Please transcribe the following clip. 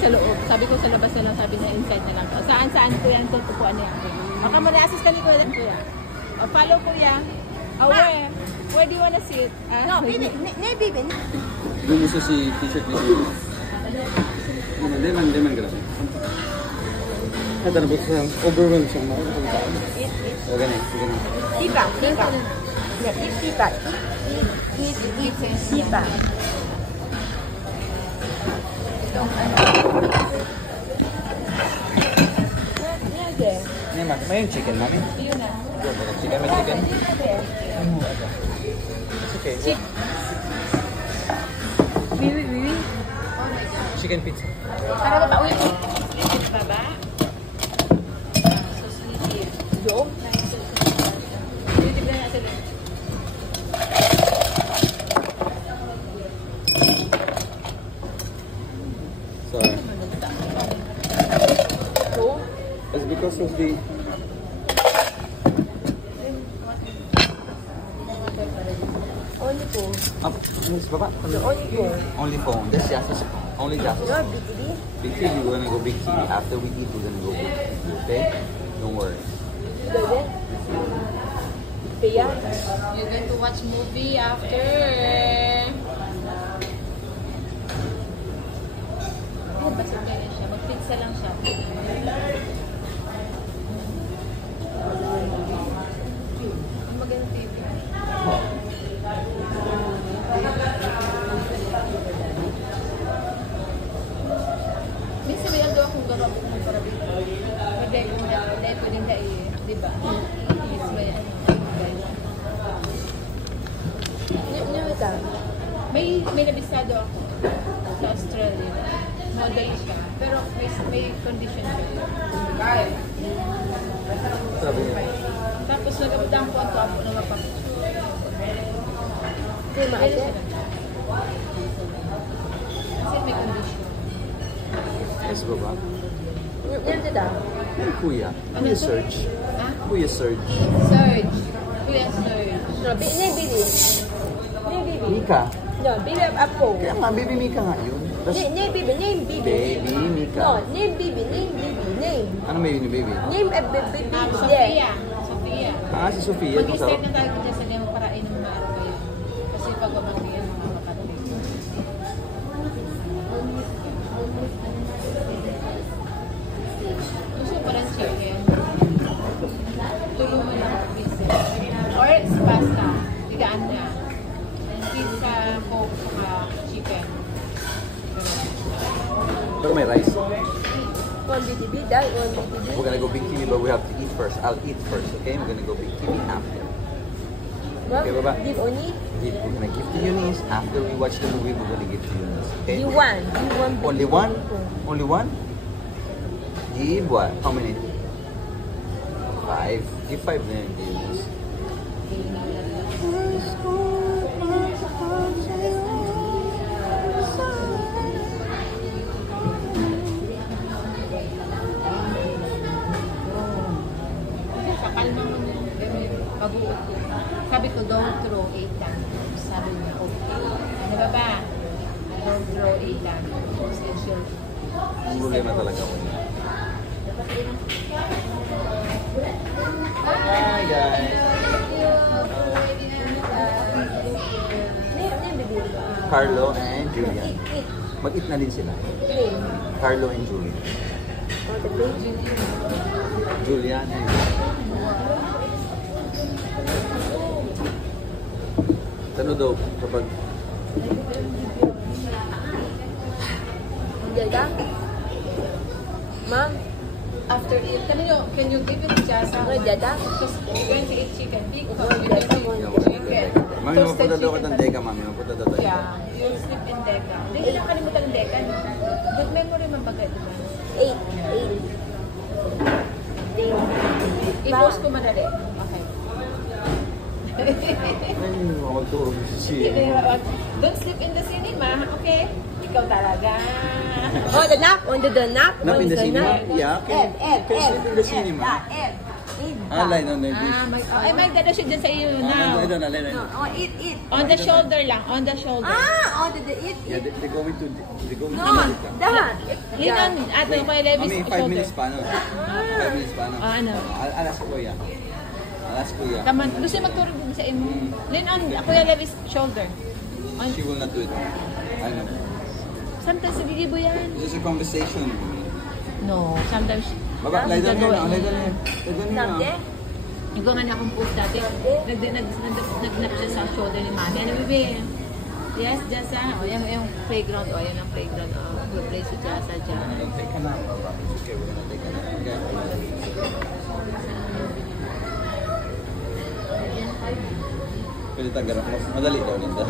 Sa loob. Sabi ko sa labas na lang, sabi na inside na lang. Saan ko yan kung tupuan na yan. Baka mali-assist ka ni Kuya. Follow Kuya. Where do you wanna sit? No, baby. Doon isa si t-shirt ni Kuya. Deman grabe. Ito na buto siyang overwhelmed siyang mga tao. O ganun. Tiba. May yung chicken, mami? Yun na. May chicken? Okay. Wiwi. Chicken pizza. Para ba? Uy. Baba. Sushi. Loob. Tibigyan natin. Sorry. It's because of the... Only phone. Miss Baba? Only phone. That's Jas's. Only Jas's. You're Big TV? Big TV, we're gonna go Big TV. After we eat, we're gonna go Big TV. Okay? Don't worry. Does Pia? You're going to watch movie after. Basta kaya siya. Mag-pizza lang siya. Maganda TV. Minsan may agaw akong gawin ng parabit. Pwede ko na, pwedeng dahil, di ba? Yes, may nabisado ako sa Australia. Model siya. Pero may condition siya. Sabi niya. Tapos nagabudang ko ang kapo na mapapicture. Hindi maate? Kasi may condition. Yes, Baba. Yan dito. Kuya. Kuya Serge. Ha? Kuya Serge. Serge. Kuya Serge. No, baby. Mika. No, baby Apo. Kaya nga, baby Mika nga yun. Name baby. Baby Mika. No, name baby. Ano may yun yung baby? Name baby. Sophia. Si Sophia. Mag-start na tayo dyan sa niyang parain ng mga araw kayo. Kasi pag umangkiyan mga kapatid. Gusto ko lang chicken. Tulungan lang pizza. Or pasta. Tigaan na. And pizza, coke, saka chicken. Pero may rice. One BTB, that one BTB. We're gonna go Big TV, but we have to eat first. I'll eat first, okay? We're gonna go Big TV after. Okay, Baba? Give only? We're gonna give to Eunice. After we watch the movie, we're gonna give to Eunice, okay? You want. Only one? Only one? Give what? How many? 5. Give 5 then, Eunice. Sabi ko, don't throw 8 times. Sabi niya, okay. Ano ba? Don't throw 8 times. Sure. Ang problema talaga ko niya. Hi guys! Carlo and Julian. Mag-eat na din sila. Carlo and Julian. Julian and ano daw kapag Jada? Ma'am? After it, can you give it to Jasa? Jada? Because you're going to eat chicken. Big Jada, chicken. Mami, mapunta daw ka ng Deka, Mami. Mapunta daw tayo. Yeah, you'll sleep in Deka. Hindi lang kalimutan ng Deka. Good memory man bagay, diba? 8. I-post ko madali. Okay. Ay, makagturo siya. Don't sleep in the cinema, okay? Ikaw talaga. On the nap? On the nap? Nap in the cinema? Nap. Yeah, okay. Ed. Sleep in the cinema. Ed. Line on the Ay, may dala siya dyan sa iyo now. line. No, oh, eat. On the shoulder lang, on the shoulder. Ah, oh, the eat. Yeah, they're going to No, that. Lean on, ato, kay Levis Mami, 5 shoulder. minutes pa, no? 5 minutes pa, no? Ano? Alas kuya. Alas kuya. Kaman, gusto niya magturo din sa imo. Lean on, Kuya Levis shoulder. On, She will not do it. I know. sometimes nagigibo yan. This is a conversation. No, sometimes. Baba, lie down here now. Lie down here. Lie down here now. Nabde? Ikaw nga na akong post dati. Nagnap siya sa shoulder ni Mami. Ano, bebe? Yes, Jasa. O, yung playground. O, yan ang playground. O, we'll play si Jasa dyan. Don't take a nap. It's okay, we're gonna take a nap. Okay? Pwede tagarap mo. Madali daw nito.